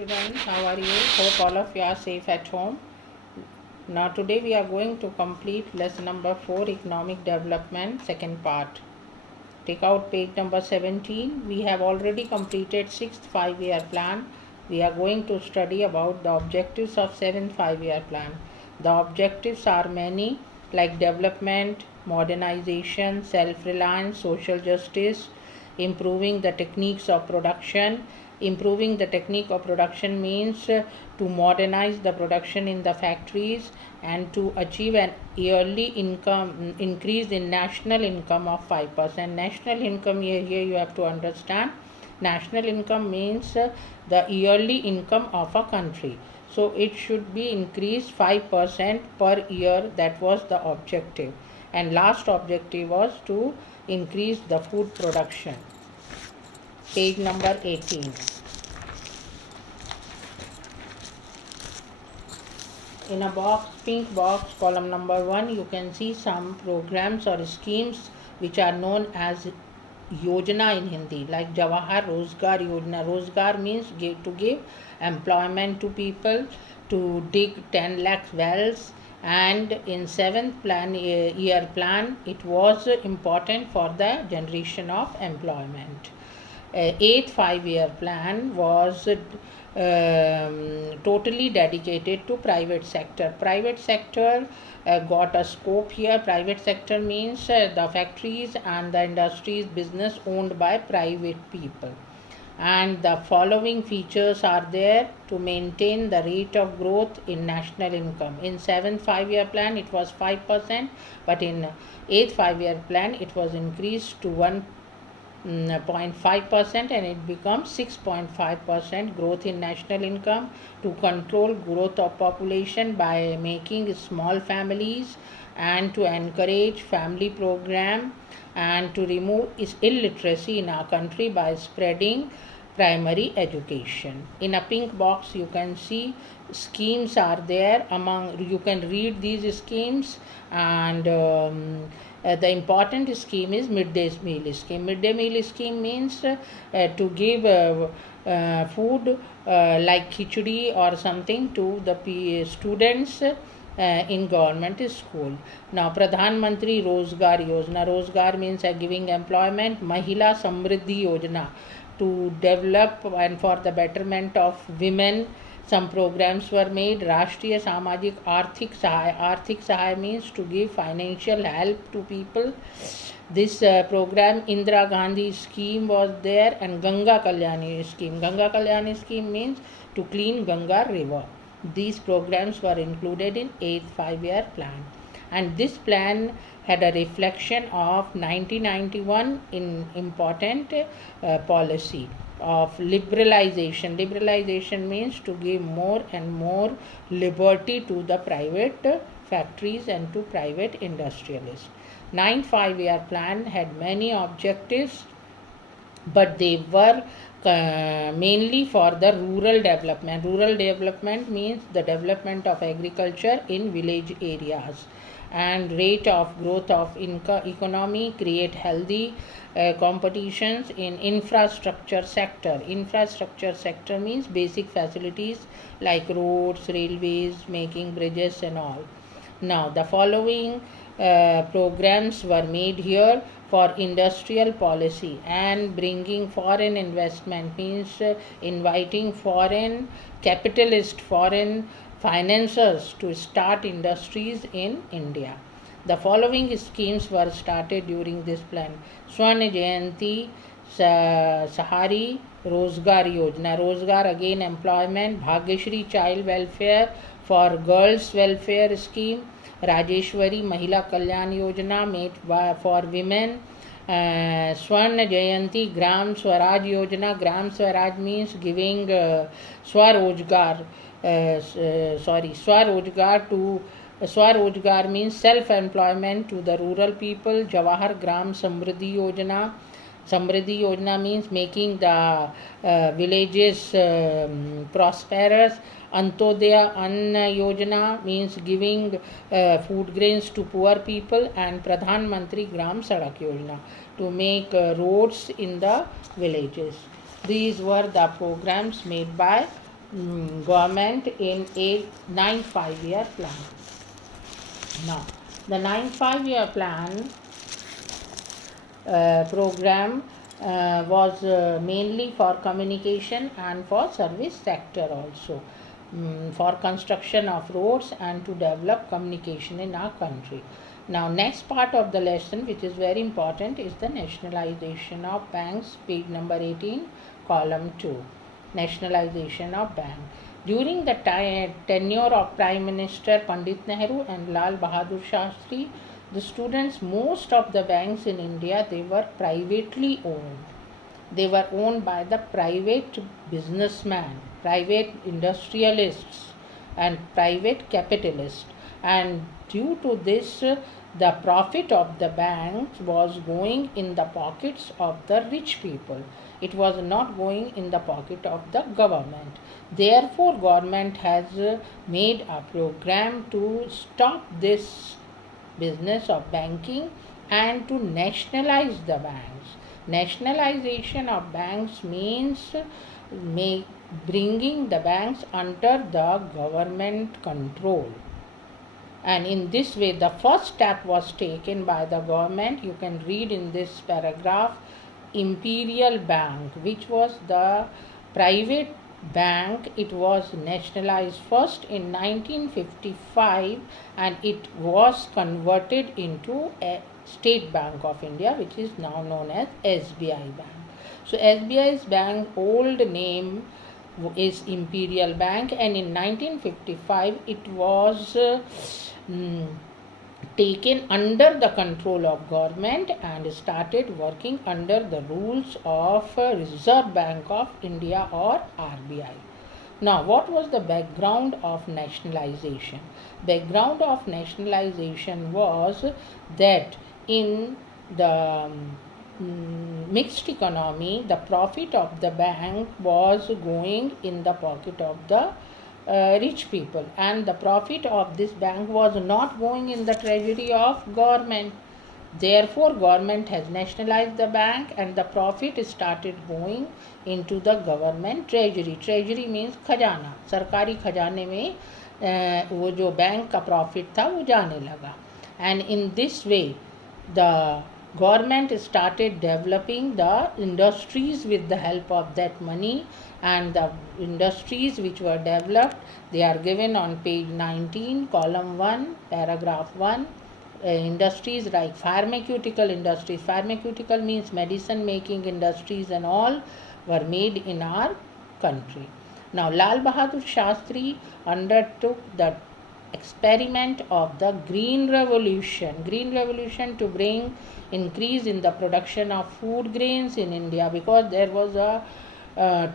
students, how are you? Hope all of you are safe at home. Now today we are going to complete lesson number 4, economic development, second part. Take out page number 17. We have already completed 6th 5-year plan. We are going to study about the objectives of 7th 5-year plan. The objectives are many, like development, modernization, self-reliance, social justice, improving the techniques of production. Improving the technique of production means to modernize the production in the factories and to achieve an yearly income increase in national income of 5%. National income, here you have to understand, national income means the yearly income of a country. So it should be increased 5% per year. That was the objective. And last objective was to increase the food production. Page number 18. In a box, pink box, column number 1, you can see some programs or schemes which are known as Yojana in Hindi, like Jawahar Rozgar Yojana. Rozgar means to give employment to people, to dig 10 lakh wells, and in 7th year plan it was important for the generation of employment. 8th 5-year plan was totally dedicated to private sector. Private sector got a scope here. Private sector means the factories and the industries business owned by private people. And the following features are there to maintain the rate of growth in national income. In 7th 5-year plan it was 5%, but in 8th 5-year plan it was increased to 1.5% and it becomes 6.5% growth in national income, to control growth of population by making small families and to encourage family program, and to remove illiteracy in our country by spreading primary education. In a pink box you can see schemes are there. You can read these schemes, and the important scheme is midday meal scheme. Midday meal scheme means to give food like khichdi or something to the students in government school. Now Pradhan Mantri Rozgar Yojana. Rozgar means giving employment. Mahila Samriddhi Yojana, to develop and for the betterment of women. Some programs were made. Rashtriya Samajik Arthik Sahay. Arthik Sahay means to give financial help to people. This program, Indira Gandhi scheme was there, and Ganga Kalyani scheme. Ganga Kalyani scheme means to clean Ganga river. These programs were included in 8th 5-year plan. And this plan had a reflection of 1991 in important policy of liberalization. Liberalization means to give more and more liberty to the private factories and to private industrialists. 9th 5-year plan had many objectives, but they were mainly for the rural development. Rural development means the development of agriculture in village areas, and rate of growth of economy, create healthy competitions in infrastructure sector. Infrastructure sector means basic facilities like roads, railways, making bridges and all. Now the following programs were made here for industrial policy and bringing foreign investment, means inviting foreign capitalist, foreign financiers to start industries in India. The following schemes were started during this plan. Swarna Jayanti, Sahari, Rozgar Yojana. Rozgar, again employment. Bhagyashri child welfare for girls welfare scheme. Rajeshwari Mahila Kalyan Yojana made for women. Swarna Jayanti Gram Swaraj Yojana. Gram Swaraj means giving Swarojgar. Swarojgar means self-employment to the rural people. Jawahar Gram Samriddhi Yojana. Samriddhi Yojana means making the villages prosperous. Antodaya Anna Yojana means giving food grains to poor people. And Pradhan Mantri Gram Sadak Yojana, to make roads in the villages. These were the programs made by government in a 9 5-year plan. Now, the 9 5-year plan program was mainly for communication and for service sector also, for construction of roads and to develop communication in our country. Now, next part of the lesson, which is very important, is the nationalization of banks, page number 18, column 2. Nationalization of bank. During the tenure of Prime Minister Pandit Nehru and Lal Bahadur Shastri, the students, most of the banks in India, they were privately owned. They were owned by the private businessmen, private industrialists and private capitalists, and due to this the profit of the banks was going in the pockets of the rich people. It was not going in the pocket of the government. Therefore, government has made a program to stop this business of banking and to nationalize the banks. Nationalization of banks means bringing the banks under the government control. And in this way, the first step was taken by the government. You can read in this paragraph, Imperial Bank, which was the private bank. It was nationalized first in 1955 and it was converted into a State Bank of India, which is now known as SBI Bank. So SBI's bank old name is Imperial Bank, and in 1955 it was taken under the control of government and started working under the rules of Reserve Bank of India or RBI. Now, what was the background of nationalization? Background of nationalization was that in the mixed economy, the profit of the bank was going in the pocket of the rich people, and the profit of this bank was not going in the treasury of government. Therefore, government has nationalized the bank and the profit started going into the government treasury. Treasury means खजाना. सरकारी खजाने में वो जो bank का profit था वो जाने लगा. And in this way, the government started developing the industries with the help of that money, and the industries which were developed, they are given on page 19, column 1, paragraph 1. Industries like pharmaceutical industries, pharmaceutical means medicine making industries, and all were made in our country. Now, Lal Bahadur Shastri undertook the experiment of the Green Revolution to bring increase in the production of food grains in India, because there was a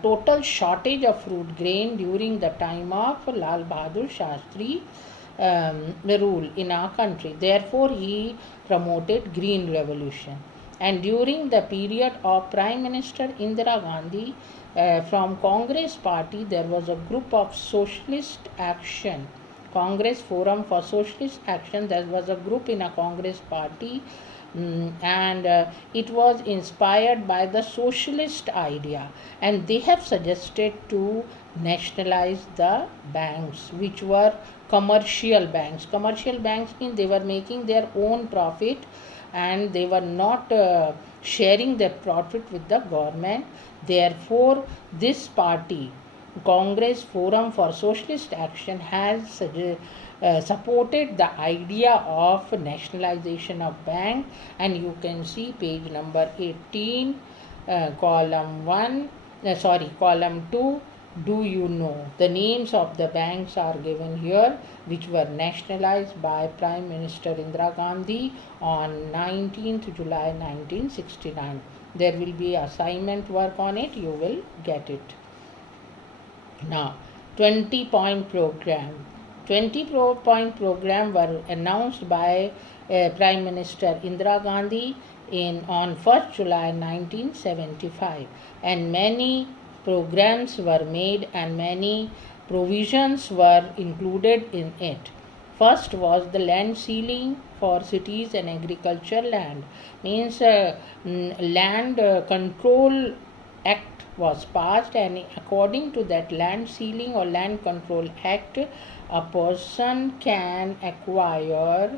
total shortage of fruit grain during the time of Lal Bahadur Shastri rule in our country. Therefore, he promoted Green Revolution. And during the period of Prime Minister Indira Gandhi, from Congress party, there was a group of Socialist Action, Congress Forum for Socialist Action. There was a group in a Congress party, and it was inspired by the socialist idea, and they have suggested to nationalize the banks, which were commercial banks. Commercial banks means they were making their own profit and they were not sharing their profit with the government. Therefore, this party, Congress Forum for Socialist Action, has supported the idea of nationalization of bank, and you can see page number 18, column 2. Do you know? The names of the banks are given here, which were nationalized by Prime Minister Indira Gandhi on 19th July 1969. There will be assignment work on it, you will get it. Now, 20-point program. 20-point program were announced by Prime Minister Indira Gandhi on 1st July 1975, and many programs were made and many provisions were included in it. First was the land ceiling for cities and agriculture land, means land control act was passed, and according to that Land Ceiling or Land Control Act, a person can acquire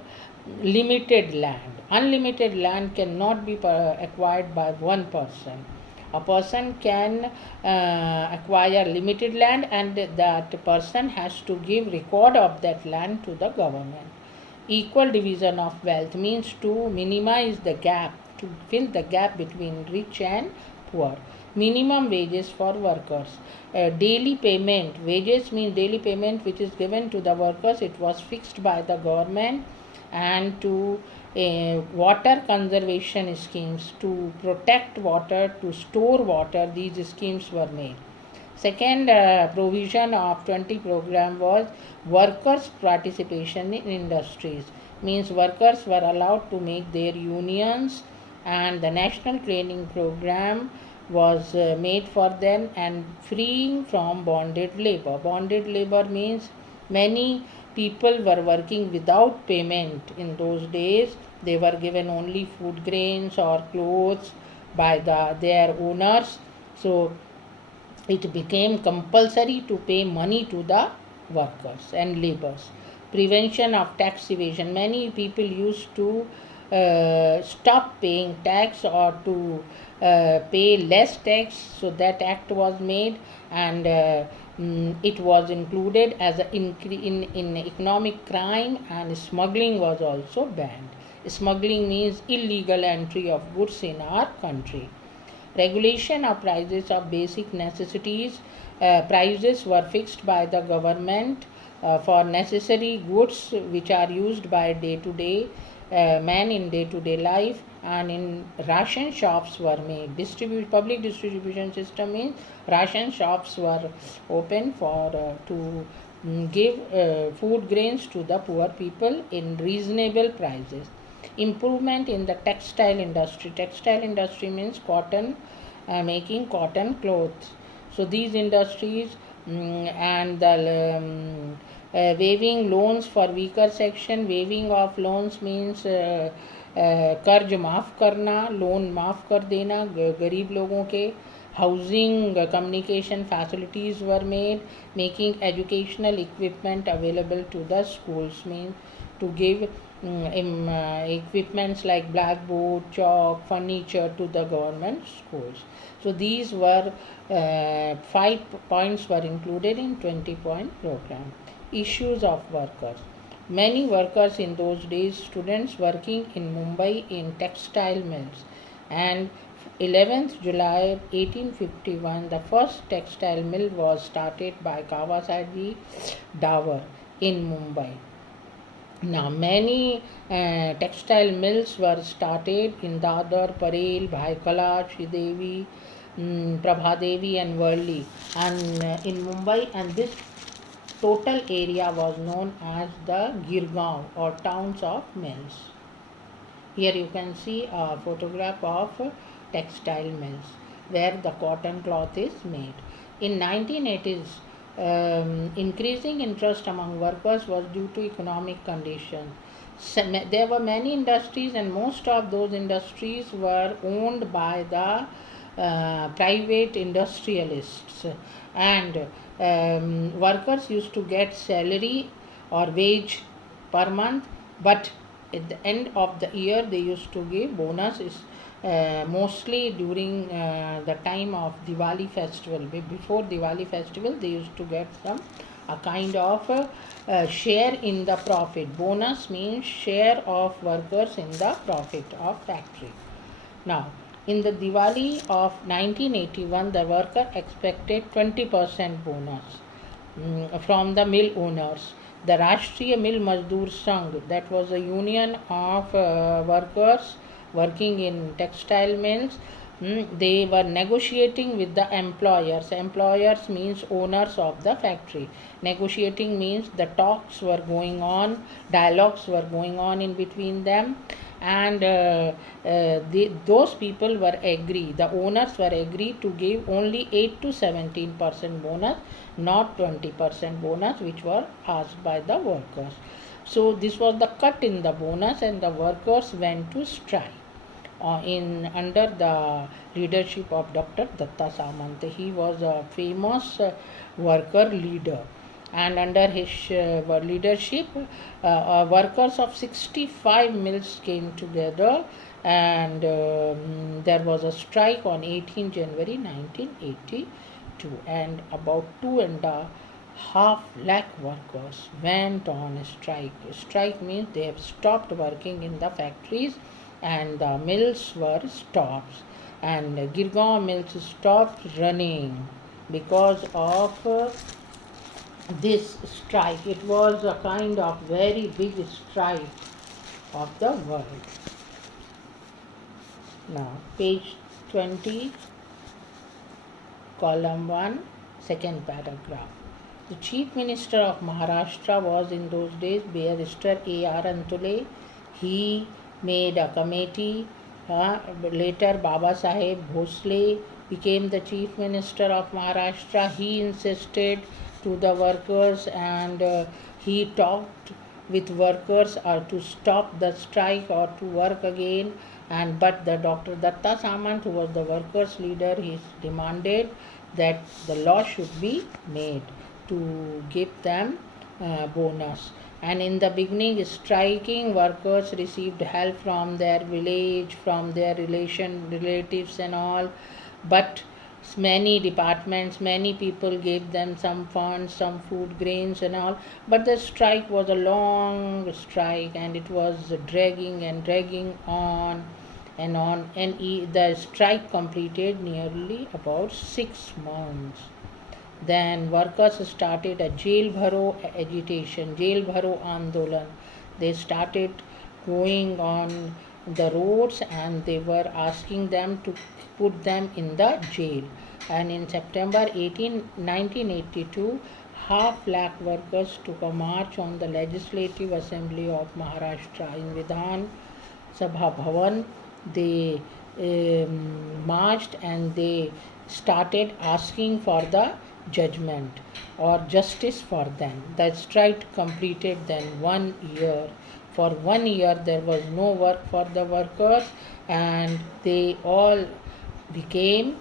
limited land. Unlimited land cannot be acquired by one person. A person can acquire limited land, and that person has to give record of that land to the government. Equal division of wealth means to minimize the gap, to fill the gap between rich and poor. Minimum wages for workers. Daily payment. Wages means daily payment which is given to the workers. It was fixed by the government. And to water conservation schemes, to protect water, to store water, these schemes were made. Second provision of 20 program was workers' participation in industries. Means workers were allowed to make their unions, and the national training program was made for them, and freeing from bonded labor. Bonded labor means many people were working without payment in those days. They were given only food grains or clothes by their owners. So it became compulsory to pay money to the workers and laborers. Prevention of tax evasion. Many people used to stop paying tax or to pay less tax. So that act was made, and it was included as in economic crime, and smuggling was also banned. Smuggling means illegal entry of goods in our country. Regulation of prices of basic necessities. Prices were fixed by the government for necessary goods which are used by day-to-day man in day-to-day life, and in ration shops were made. Public distribution system means ration shops were open for to give food grains to the poor people in reasonable prices. Improvement in the textile industry. Textile industry means cotton, making cotton clothes. So these industries, and the waiving loans for weaker section. Waiving of loans means कर्ज माफ़ करना, loan माफ़ कर देना गरीब लोगों के. Housing, communication facilities were made. Making educational equipment available to the schools means to give equipments like blackboard, chalk, furniture to the government schools. So these were 5 points were included in 20-point program. Issues of workers. Many workers in those days, students working in Mumbai in textile mills, and 11th July 1851, the first textile mill was started by Kawasaki Davar in Mumbai. Now, many textile mills were started in Dadar, Parel, Bhaikala, Sridevi, Prabhadevi, and Worli, and in Mumbai. And this total area was known as the Girgaon or towns of mills. Here you can see a photograph of textile mills where the cotton cloth is made. In 1980s, increasing interest among workers was due to economic conditions. There were many industries, and most of those industries were owned by the private industrialists, and workers used to get salary or wage per month, but at the end of the year they used to give bonuses, mostly during the time of Diwali festival. Before Diwali festival they used to get some a kind of share in the profit. Bonus means share of workers in the profit of factory. Now, in the Diwali of 1981, the worker expected 20% bonus from the mill owners. The Rashtriya Mill Mazdoor Sangh, that was a union of workers working in textile mills, they were negotiating with the employers. Employers means owners of the factory. Negotiating means the talks were going on, dialogues were going on in between them, and those people were agreed, the owners were agreed to give only 8 to 17% bonus, not 20% bonus which were asked by the workers. So this was the cut in the bonus, and the workers went to strike. in under the leadership of Dr. Datta Samant. He was a famous worker leader, and under his leadership, workers of 65 mills came together, and there was a strike on 18 January 1982, and about 2.5 lakh workers went on a strike. Strike means they have stopped working in the factories and the mills were stopped, and Girgaon mills stopped running because of this strike. It was a kind of very big strike of the world. Now, page 20, column 1, second paragraph. The Chief Minister of Maharashtra was in those days Barrister A.R. Antule. He made a committee. Later, Baba Saheb Bhosle became the Chief Minister of Maharashtra. He insisted to the workers, and he talked with workers to stop the strike or to work again. And but the Dr. Datta Samant, who was the workers' leader, he demanded that the law should be made to give them bonus. And in the beginning, striking workers received help from their village, from their relatives and all. But many departments, many people gave them some funds, some food, grains and all. But the strike was a long strike, and it was dragging and dragging on and on. And the strike completed nearly about 6 months. Then workers started a jail bharo agitation, jail bharo andolan. They started going on the roads and they were asking them to put them in the jail. And in September 1982, 500,000 workers took a march on the Legislative Assembly of Maharashtra in Vidhan Sabha Bhavan. They marched and they started asking for the judgment or justice for them. The strike completed then 1 year. For 1 year there was no work for the workers, and they all became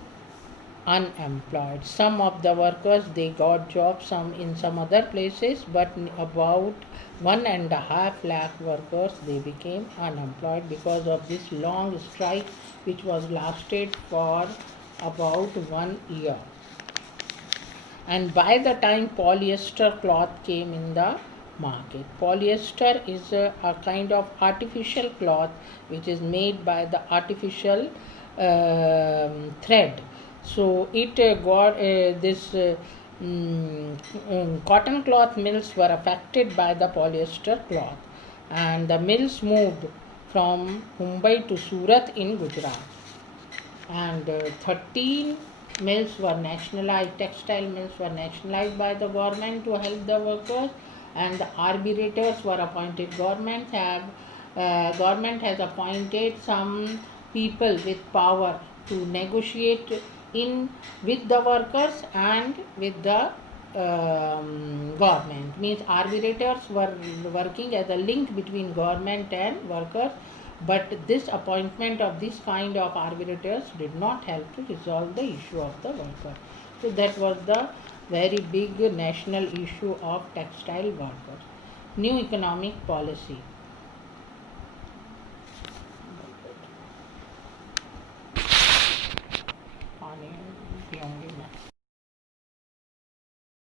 unemployed. Some of the workers, they got jobs some in some other places, but about 1.5 lakh workers, they became unemployed because of this long strike which was lasted for about 1 year. And by the time polyester cloth came in the market, polyester is a kind of artificial cloth which is made by the artificial thread. So it got this cotton cloth mills were affected by the polyester cloth, and the mills moved from Mumbai to Surat in Gujarat, and 13 mills were nationalized, textile mills were nationalized by the government to help the workers, and the arbitrators were appointed. Government has appointed some people with power to negotiate in with the workers and with the government. Means arbitrators were working as a link between government and workers, but this appointment of this kind of arbitrators did not help to resolve the issue of the worker. So that was the very big national issue of textile workers. New economic policy.